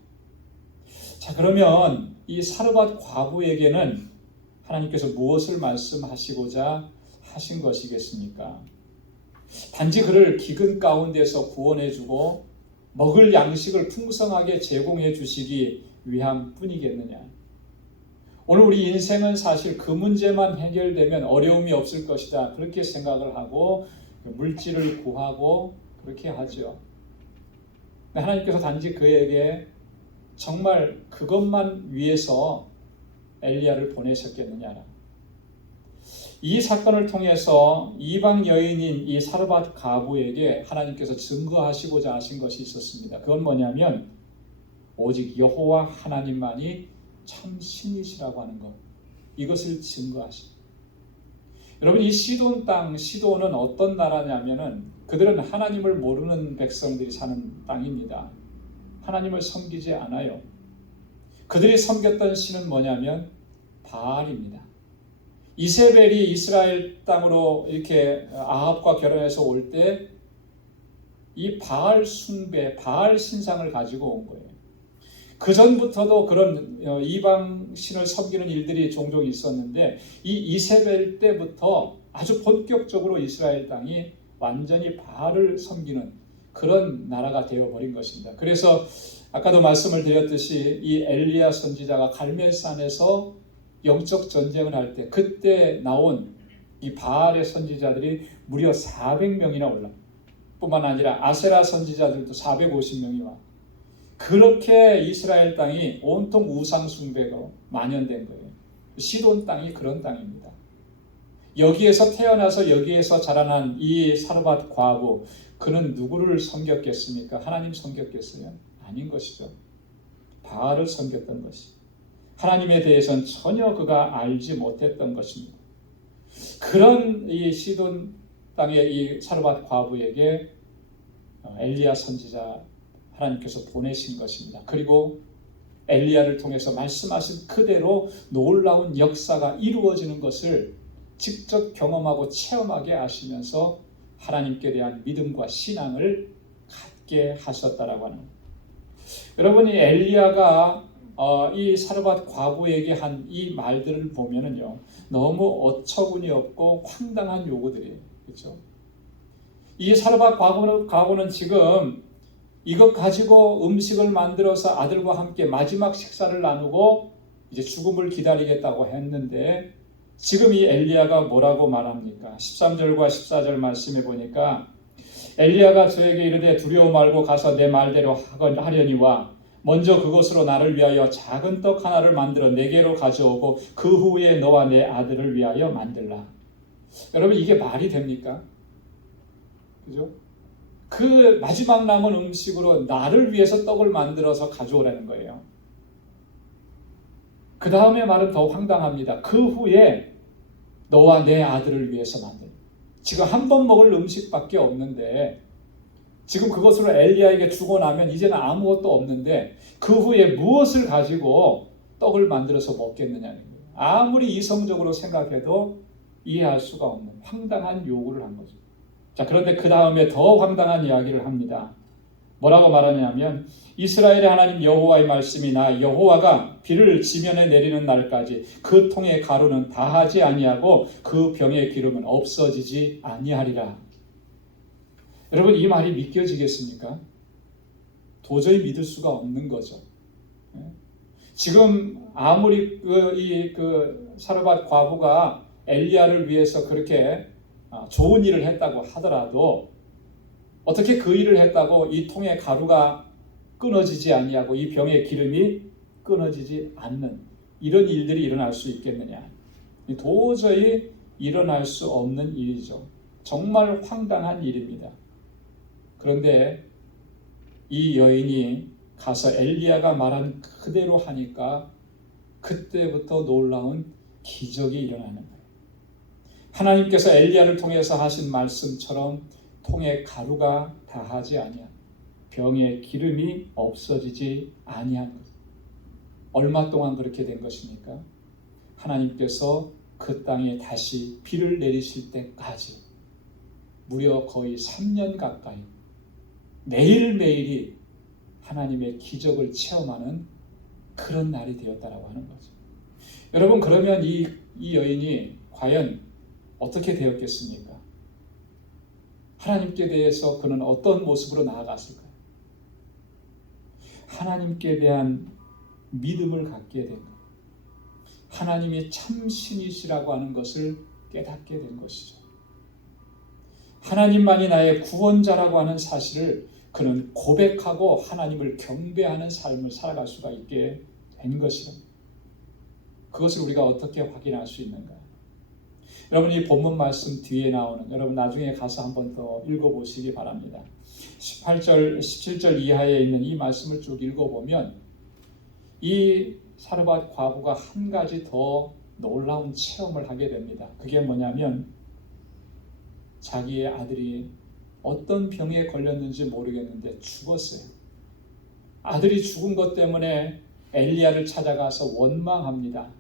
자, 그러면 이 사르밧 과부에게는 하나님께서 무엇을 말씀하시고자 하신 것이겠습니까? 단지 그를 기근 가운데서 구원해주고 먹을 양식을 풍성하게 제공해 주시기 위함 뿐이겠느냐? 오늘 우리 인생은 사실 그 문제만 해결되면 어려움이 없을 것이다, 그렇게 생각을 하고 물질을 구하고 그렇게 하죠. 하나님께서 단지 그에게 정말 그것만 위해서 엘리야를 보내셨겠느냐? 이 사건을 통해서 이방 여인인 이 사르밧 과부에게 하나님께서 증거하시고자 하신 것이 있었습니다. 그건 뭐냐면 오직 여호와 하나님만이 참 신이시라고 하는 것, 이것을 증거하십니다. 여러분, 이 시돈 땅, 시돈은 어떤 나라냐면은 그들은 하나님을 모르는 백성들이 사는 땅입니다. 하나님을 섬기지 않아요. 그들이 섬겼던 신은 뭐냐면 바알입니다. 이세벨이 이스라엘 땅으로 이렇게 아합과 결혼해서 올 때 이 바알 숭배, 바알 신상을 가지고 온 거예요. 그 전부터도 그런 이방 신을 섬기는 일들이 종종 있었는데 이 이세벨 때부터 아주 본격적으로 이스라엘 땅이 완전히 바알을 섬기는 그런 나라가 되어버린 것입니다. 그래서 아까도 말씀을 드렸듯이 이 엘리야 선지자가 갈멜산에서 영적 전쟁을 할 때 그때 나온 이 바알의 선지자들이 무려 400명이나 올라. 뿐만 아니라 아세라 선지자들도 450명이 와. 그렇게 이스라엘 땅이 온통 우상 숭배로 만연된 거예요. 시돈 땅이 그런 땅입니다. 여기에서 태어나서 여기에서 자라난 이 사르밧 과부, 그는 누구를 섬겼겠습니까? 하나님 섬겼겠어요? 아닌 것이죠. 바알을 섬겼던 것이. 하나님에 대해서는 전혀 그가 알지 못했던 것입니다. 그런 이 시돈 땅의 이 사르밧 과부에게 엘리야 선지자 하나님께서 보내신 것입니다. 그리고 엘리야를 통해서 말씀하신 그대로 놀라운 역사가 이루어지는 것을 직접 경험하고 체험하게 하시면서 하나님께 대한 믿음과 신앙을 갖게 하셨다라고 하는 겁니다. 여러분이 엘리야가 이 사르밧 과부에게 한 이 말들을 보면은요, 너무 어처구니 없고 황당한 요구들이에요. 그렇죠? 이 사르밧 과부는 지금 이것 가지고 음식을 만들어서 아들과 함께 마지막 식사를 나누고 이제 죽음을 기다리겠다고 했는데 지금 이 엘리야가 뭐라고 말합니까? 13절과 14절 말씀해 보니까 엘리야가 저에게 이르되 두려워 말고 가서 내 말대로 하려니와 먼저 그것으로 나를 위하여 작은 떡 하나를 만들어 내게로 가져오고 그 후에 너와 내 아들을 위하여 만들라. 여러분, 이게 말이 됩니까? 그죠? 그 마지막 남은 음식으로 나를 위해서 떡을 만들어서 가져오라는 거예요. 그 다음에 말은 더 황당합니다. 그 후에 너와 내 아들을 위해서 만들. 지금 한 번 먹을 음식밖에 없는데 지금 그것으로 엘리야에게 주고 나면 이제는 아무것도 없는데 그 후에 무엇을 가지고 떡을 만들어서 먹겠느냐는 거예요. 아무리 이성적으로 생각해도 이해할 수가 없는 황당한 요구를 한 거죠. 자, 그런데 그 다음에 더 황당한 이야기를 합니다. 뭐라고 말하냐면 이스라엘의 하나님 여호와의 말씀이 나 여호와가 비를 지면에 내리는 날까지 그 통의 가루는 다하지 아니하고 그 병의 기름은 없어지지 아니하리라. 여러분, 이 말이 믿겨지겠습니까? 도저히 믿을 수가 없는 거죠. 지금 아무리 그 사르밧 과부가 엘리야를 위해서 그렇게 좋은 일을 했다고 하더라도 어떻게 그 일을 했다고 이 통의 가루가 끊어지지 아니하고 이 병의 기름이 끊어지지 않는 이런 일들이 일어날 수 있겠느냐? 도저히 일어날 수 없는 일이죠. 정말 황당한 일입니다. 그런데 이 여인이 가서 엘리야가 말한 그대로 하니까 그때부터 놀라운 기적이 일어나는 거예요. 하나님께서 엘리야를 통해서 하신 말씀처럼 통에 가루가 다하지 아니한, 병에 기름이 없어지지 아니한 것. 얼마 동안 그렇게 된 것입니까? 하나님께서 그 땅에 다시 비를 내리실 때까지 무려 거의 3년 가까이 매일매일이 하나님의 기적을 체험하는 그런 날이 되었다라고 하는 거죠. 여러분, 그러면 이 여인이 과연 어떻게 되었겠습니까? 하나님께 대해서 그는 어떤 모습으로 나아갔을까요? 하나님께 대한 믿음을 갖게 된 것, 하나님이 참 신이시라고 하는 것을 깨닫게 된 것이죠. 하나님만이 나의 구원자라고 하는 사실을 그는 고백하고 하나님을 경배하는 삶을 살아갈 수가 있게 된 것이랍니다. 그것을 우리가 어떻게 확인할 수 있는가? 여러분, 이 본문 말씀 뒤에 나오는, 여러분 나중에 가서 한번 더 읽어보시기 바랍니다. 18절, 17절 이하에 있는 이 말씀을 쭉 읽어보면 이 사르밧 과부가 한 가지 더 놀라운 체험을 하게 됩니다. 그게 뭐냐면 자기의 아들이 어떤 병에 걸렸는지 모르겠는데 죽었어요. 아들이 죽은 것 때문에 엘리야를 찾아가서 원망합니다.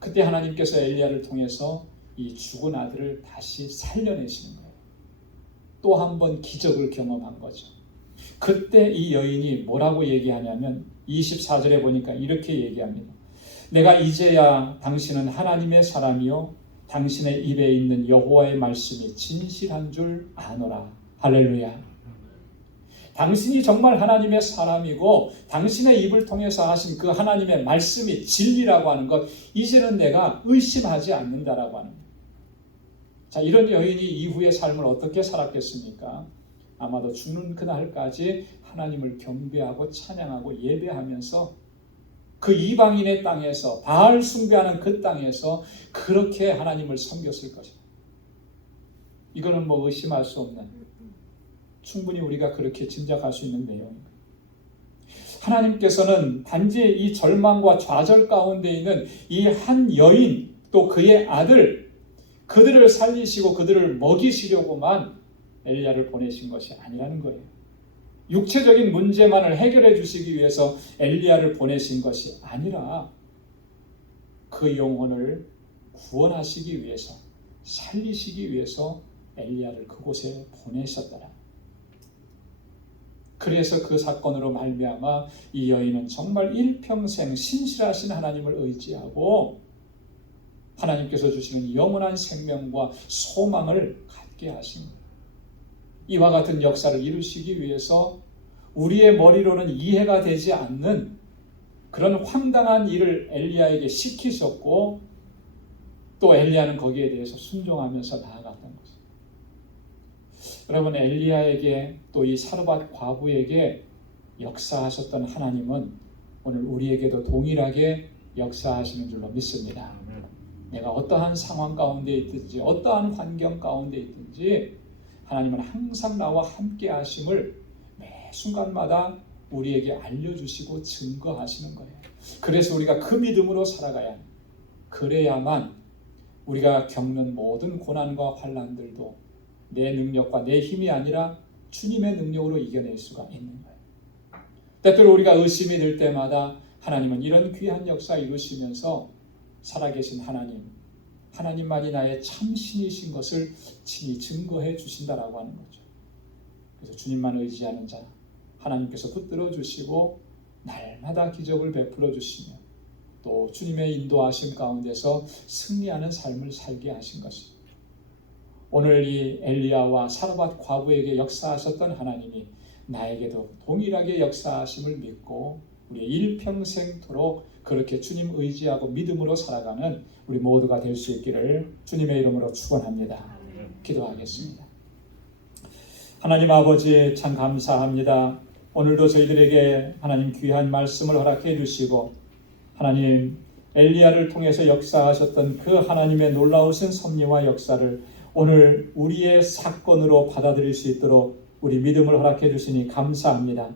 그때 하나님께서 엘리야를 통해서 이 죽은 아들을 다시 살려내시는 거예요. 또 한 번 기적을 경험한 거죠. 그때 이 여인이 뭐라고 얘기하냐면 24절에 보니까 이렇게 얘기합니다. 내가 이제야 당신은 하나님의 사람이요 당신의 입에 있는 여호와의 말씀이 진실한 줄 아노라. 할렐루야. 당신이 정말 하나님의 사람이고 당신의 입을 통해서 하신 그 하나님의 말씀이 진리라고 하는 것, 이제는 내가 의심하지 않는다라고 하는 것. 자, 이런 여인이 이후의 삶을 어떻게 살았겠습니까? 아마도 죽는 그날까지 하나님을 경배하고 찬양하고 예배하면서 그 이방인의 땅에서, 바알 숭배하는 그 땅에서 그렇게 하나님을 섬겼을 것이다. 이거는 뭐 의심할 수 없는, 충분히 우리가 그렇게 짐작할 수 있는 내용입니다. 하나님께서는 단지 이 절망과 좌절 가운데 있는 이 한 여인, 또 그의 아들, 그들을 살리시고 그들을 먹이시려고만 엘리야를 보내신 것이 아니라는 거예요. 육체적인 문제만을 해결해 주시기 위해서 엘리야를 보내신 것이 아니라 그 영혼을 구원하시기 위해서, 살리시기 위해서 엘리야를 그곳에 보내셨더라. 그래서 그 사건으로 말미암아 이 여인은 정말 일평생 신실하신 하나님을 의지하고 하나님께서 주시는 영원한 생명과 소망을 갖게 하신 거예요. 이와 같은 역사를 이루시기 위해서 우리의 머리로는 이해가 되지 않는 그런 황당한 일을 엘리야에게 시키셨고, 또 엘리야는 거기에 대해서 순종하면서 나아갔던 것입니다. 여러분, 엘리야에게 또 이 사르밧 과부에게 역사하셨던 하나님은 오늘 우리에게도 동일하게 역사하시는 줄로 믿습니다. 내가 어떠한 상황 가운데 있든지 어떠한 환경 가운데 있든지 하나님은 항상 나와 함께 하심을 매 순간마다 우리에게 알려주시고 증거하시는 거예요. 그래서 우리가 그 믿음으로 살아가야 합니다. 그래야만 우리가 겪는 모든 고난과 환난들도 내 능력과 내 힘이 아니라 주님의 능력으로 이겨낼 수가 있는 거예요. 때때로 우리가 의심이 들 때마다 하나님은 이런 귀한 역사 이루시면서 살아계신 하나님만이 나의 참신이신 것을 친히 증거해 주신다라고 하는 거죠. 그래서 주님만 의지하는 자, 하나님께서 붙들어 주시고 날마다 기적을 베풀어 주시며 또 주님의 인도하심 가운데서 승리하는 삶을 살게 하신 것입니다. 오늘 이 엘리야와 사르밧 과부에게 역사하셨던 하나님이 나에게도 동일하게 역사하심을 믿고 우리 일평생토록 그렇게 주님 의지하고 믿음으로 살아가는 우리 모두가 될 수 있기를 주님의 이름으로 축원합니다. 기도하겠습니다. 하나님 아버지 참 감사합니다. 오늘도 저희들에게 하나님 귀한 말씀을 허락해 주시고 하나님 엘리야를 통해서 역사하셨던 그 하나님의 놀라우신 섭리와 역사를 오늘 우리의 사건으로 받아들일 수 있도록 우리 믿음을 허락해 주시니 감사합니다.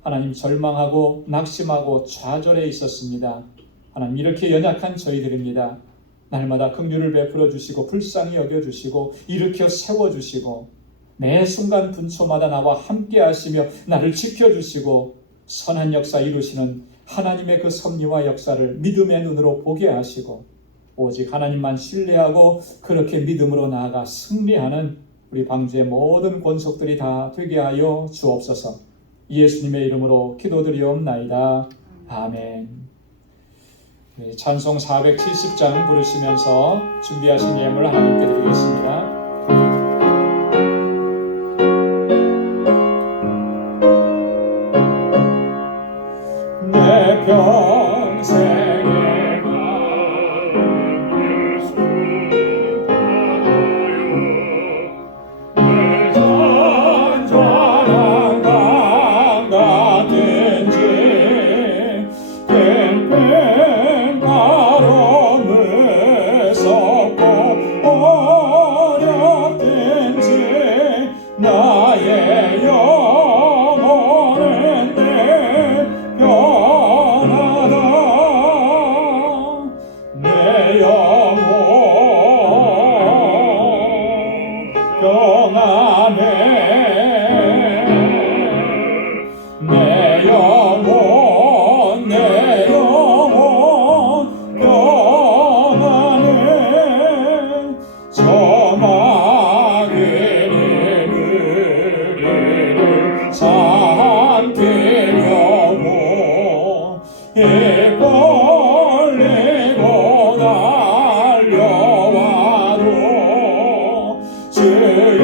하나님 절망하고 낙심하고 좌절해 있었습니다. 하나님 이렇게 연약한 저희들입니다. 날마다 긍휼을 베풀어 주시고 불쌍히 여겨 주시고 일으켜 세워 주시고 매 순간 분초마다 나와 함께 하시며 나를 지켜 주시고 선한 역사 이루시는 하나님의 그 섭리와 역사를 믿음의 눈으로 보게 하시고 오직 하나님만 신뢰하고 그렇게 믿음으로 나아가 승리하는 우리 방주의 모든 권속들이 다 되게 하여 주옵소서. 예수님의 이름으로 기도드리옵나이다. 아멘. 찬송 470장 부르시면서 준비하신 예물 하나님께 드리겠습니다. 내 평생에 가는 예수 바다요 내 잔잔한 강 같은지 팽팽 바로 무섭고 어렵든지 나의 영혼은 변하다 내 영혼 평안해 내 영혼 평안해 저마귀니 우리를 삼키려고 벌리고 달려와도 주의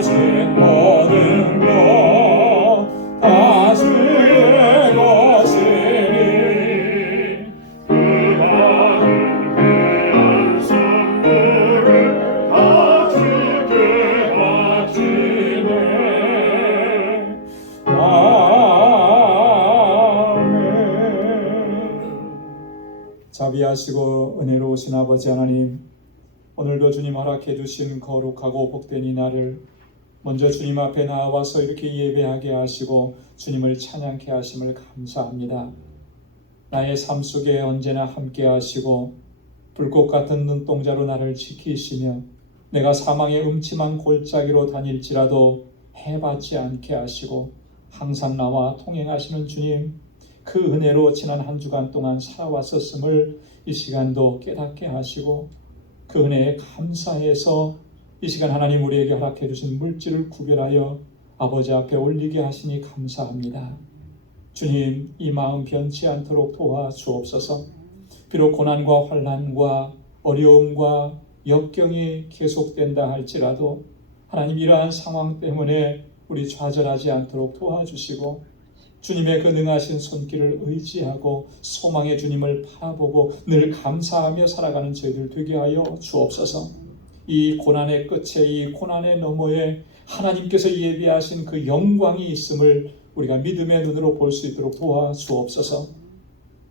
가진 모든 것 다 주의 것이니 그 많은 귀한 선물을 다 주께 바치네. 아멘. 자비하시고 은혜로우신 아버지 하나님, 오늘도 주님 허락해 주신 거룩하고 복된 이 날을 먼저 주님 앞에 나와서 이렇게 예배하게 하시고 주님을 찬양케 하심을 감사합니다. 나의 삶 속에 언제나 함께 하시고 불꽃 같은 눈동자로 나를 지키시며 내가 사망의 음침한 골짜기로 다닐지라도 해받지 않게 하시고 항상 나와 통행하시는 주님, 그 은혜로 지난 한 주간 동안 살아왔었음을 이 시간도 깨닫게 하시고 그 은혜에 감사해서 이 시간 하나님 우리에게 허락해 주신 물질을 구별하여 아버지 앞에 올리게 하시니 감사합니다. 주님, 이 마음 변치 않도록 도와주옵소서. 비록 고난과 환난과 어려움과 역경이 계속된다 할지라도 하나님 이러한 상황 때문에 우리 좌절하지 않도록 도와주시고 주님의 그 능하신 손길을 의지하고 소망의 주님을 바라보고 늘 감사하며 살아가는 저희들 되게 하여 주옵소서. 이 고난의 끝에, 이 고난의 너머에 하나님께서 예비하신 그 영광이 있음을 우리가 믿음의 눈으로 볼 수 있도록 도와주옵소서.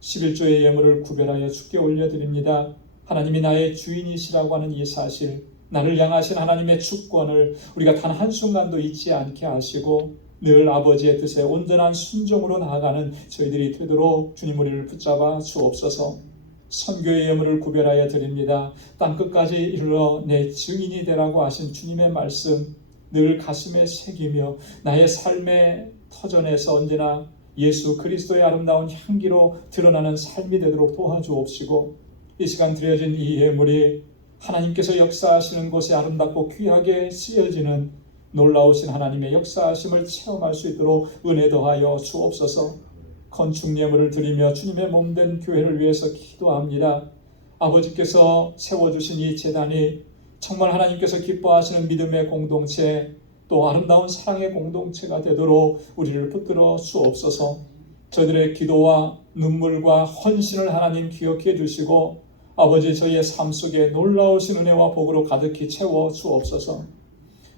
11조의 예물을 구별하여 주께 올려드립니다. 하나님이 나의 주인이시라고 하는 이 사실, 나를 향하신 하나님의 주권을 우리가 단 한순간도 잊지 않게 하시고 늘 아버지의 뜻에 온전한 순종으로 나아가는 저희들이 되도록 주님 우리를 붙잡아 주옵소서. 선교의 예물을 구별하여 드립니다. 땅끝까지 이르러 내 증인이 되라고 하신 주님의 말씀 늘 가슴에 새기며 나의 삶의 터전에서 언제나 예수 그리스도의 아름다운 향기로 드러나는 삶이 되도록 도와주옵시고 이 시간 드려진 이 예물이 하나님께서 역사하시는 곳에 아름답고 귀하게 쓰여지는 놀라우신 하나님의 역사하심을 체험할 수 있도록 은혜 더하여 주옵소서. 건축 예물을 드리며 주님의 몸된 교회를 위해서 기도합니다. 아버지께서 세워주신 이 제단이 정말 하나님께서 기뻐하시는 믿음의 공동체, 또 아름다운 사랑의 공동체가 되도록 우리를 붙들어 주옵소서. 저들의 기도와 눈물과 헌신을 하나님 기억해 주시고 아버지 저희의 삶 속에 놀라우신 은혜와 복으로 가득히 채워 주옵소서.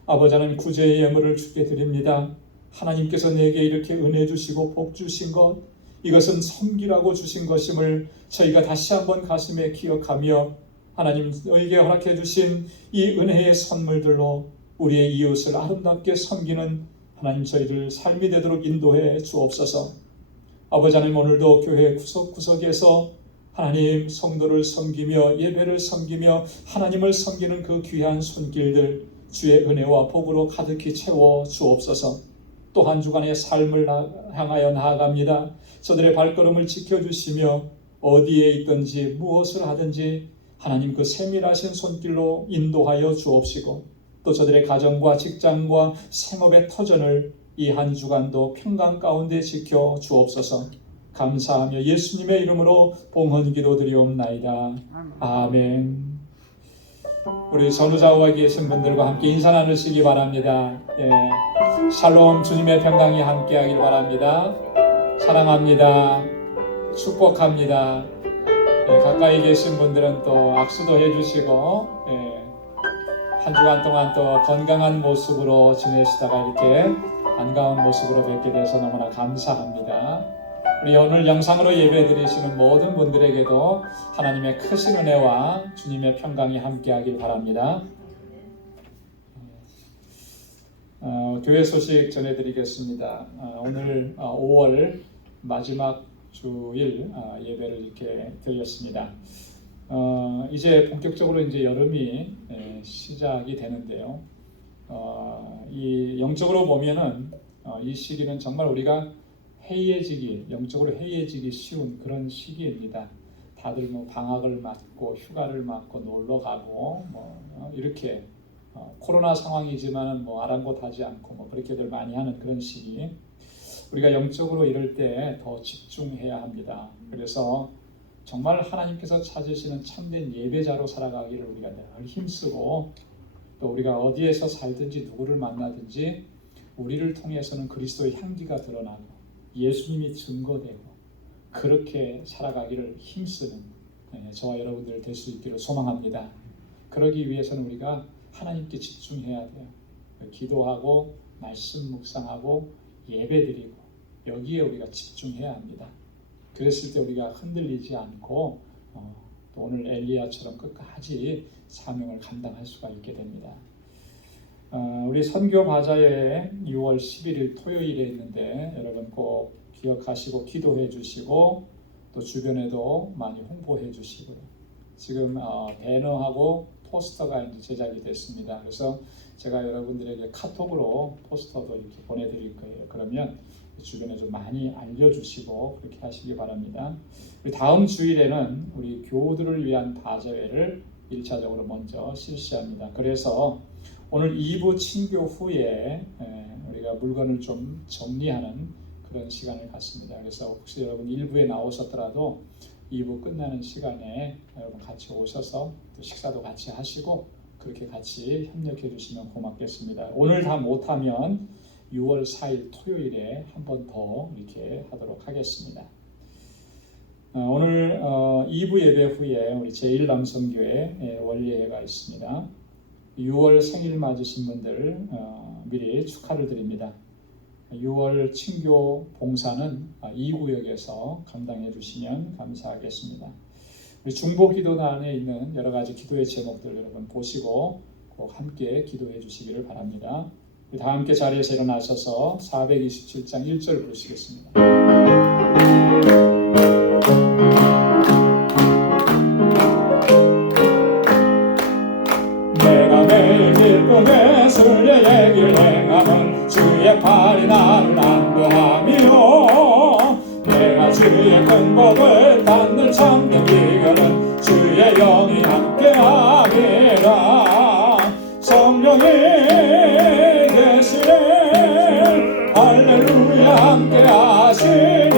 아버지 하나님 구제의 예물을 주께 드립니다. 하나님께서 내게 이렇게 은혜 주시고 복 주신 것, 이것은 섬기라고 주신 것임을 저희가 다시 한번 가슴에 기억하며 하나님 너에게 허락해 주신 이 은혜의 선물들로 우리의 이웃을 아름답게 섬기는 하나님 저희들 삶이 되도록 인도해 주옵소서. 아버지 하나님 오늘도 교회 구석구석에서 하나님 성도를 섬기며 예배를 섬기며 하나님을 섬기는 그 귀한 손길들 주의 은혜와 복으로 가득히 채워 주옵소서. 또 한 주간의 삶을 향하여 나아갑니다. 저들의 발걸음을 지켜주시며 어디에 있든지 무엇을 하든지 하나님 그 세밀하신 손길로 인도하여 주옵시고 또 저들의 가정과 직장과 생업의 터전을 이 한 주간도 평강 가운데 지켜 주옵소서. 감사하며 예수님의 이름으로 봉헌기도 드리옵나이다. 아멘. 우리 선우좌우에 계신 분들과 함께 인사 나누시기 바랍니다. 샬롬, 주님의 평강이 함께하길 바랍니다. 사랑합니다. 축복합니다. 가까이 계신 분들은 또 악수도 해주시고 한 주간 동안 또 건강한 모습으로 지내시다가 이렇게 반가운 모습으로 뵙게 돼서 너무나 감사합니다. 우리 오늘 영상으로 예배 드리시는 모든 분들에게도 하나님의 크신 은혜와 주님의 평강이 함께하길 바랍니다. 교회 소식 전해드리겠습니다. 오늘 5월 마지막 주일 예배를 이렇게 드렸습니다. 이제 본격적으로 이제 여름이 시작이 되는데요. 이 영적으로 보면은 이 시기는 정말 우리가 영적으로 해이해지기 쉬운 그런 시기입니다. 다들 뭐 방학을 맞고 휴가를 맞고 놀러 가고 이렇게 코로나 상황이지만은 아랑곳하지 않고 그렇게들 많이 하는 그런 시기. 우리가 영적으로 이럴 때 더 집중해야 합니다. 그래서 정말 하나님께서 찾으시는 참된 예배자로 살아가기를 우리가 늘 힘쓰고 또 우리가 어디에서 살든지 누구를 만나든지 우리를 통해서는 그리스도의 향기가 드러나고 예수님이 증거되고 그렇게 살아가기를 힘쓰는 저와 여러분들 될 수 있기를 소망합니다. 그러기 위해서는 우리가 하나님께 집중해야 돼요. 기도하고 말씀 묵상하고 예배드리고 여기에 우리가 집중해야 합니다. 그랬을 때 우리가 흔들리지 않고 또 오늘 엘리야처럼 끝까지 사명을 감당할 수가 있게 됩니다. 우리 선교 바자회 6월 11일 토요일에 있는데 여러분 꼭 기억하시고 기도해 주시고 또 주변에도 많이 홍보해 주시고요. 지금 배너하고 포스터가 이제 제작이 됐습니다. 그래서 제가 여러분들에게 카톡으로 포스터도 이렇게 보내드릴 거예요. 그러면 주변에 좀 많이 알려주시고 그렇게 하시기 바랍니다. 우리 다음 주일에는 우리 교우들을 위한 바자회를 1차적으로 먼저 실시합니다. 그래서 오늘 2부 친교 후에 우리가 물건을 좀 정리하는 그런 시간을 갖습니다. 그래서 혹시 여러분 1부에 나오셨더라도 2부 끝나는 시간에 여러분 같이 오셔서 또 식사도 같이 하시고 그렇게 같이 협력해 주시면 고맙겠습니다. 오늘 다 못하면 6월 4일 토요일에 한 번 더 이렇게 하도록 하겠습니다. 오늘 2부 예배 후에 우리 제1남성교회 원리회가 있습니다. 6월 생일 맞으신 분들 미리 축하를 드립니다. 6월 친교 봉사는 2구역에서 감당해 주시면 감사하겠습니다. 우리 중보기도단에 있는 여러 가지 기도의 제목들 여러분 보시고 꼭 함께 기도해 주시기를 바랍니다. 우리 다 함께 자리에서 일어나셔서 427장 1절 부르시겠습니다. 내가 매일 길동에 순례의 길 행함은 주의 팔이 나를 안보하며 내가 주의 큰 복을 받는 참된 비결은 주의 영이 함께함이라. 성령이 계시네 할렐루야 함께하시네.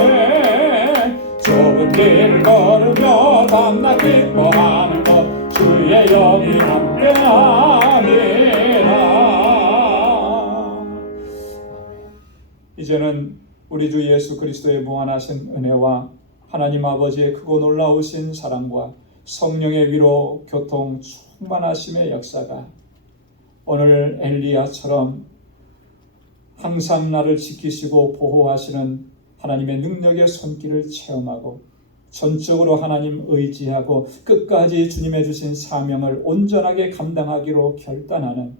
좁은 길을 걸으며 밤낮 기뻐하는 것 주의 영이 함께함이라. 이제는 우리 주 예수 그리스도의 무한하신 은혜와 하나님 아버지의 크고 놀라우신 사랑과 성령의 위로 교통 충만하심의 역사가 오늘 엘리야처럼 항상 나를 지키시고 보호하시는 하나님의 능력의 손길을 체험하고 전적으로 하나님 의지하고 끝까지 주님의 주신 사명을 온전하게 감당하기로 결단하는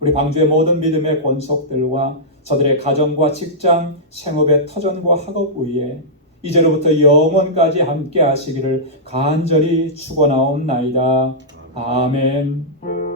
우리 방주의 모든 믿음의 권속들과 저들의 가정과 직장, 생업의 터전과 학업 위에 이제로부터 영원까지 함께 하시기를 간절히 축원하옵나이다. 아멘.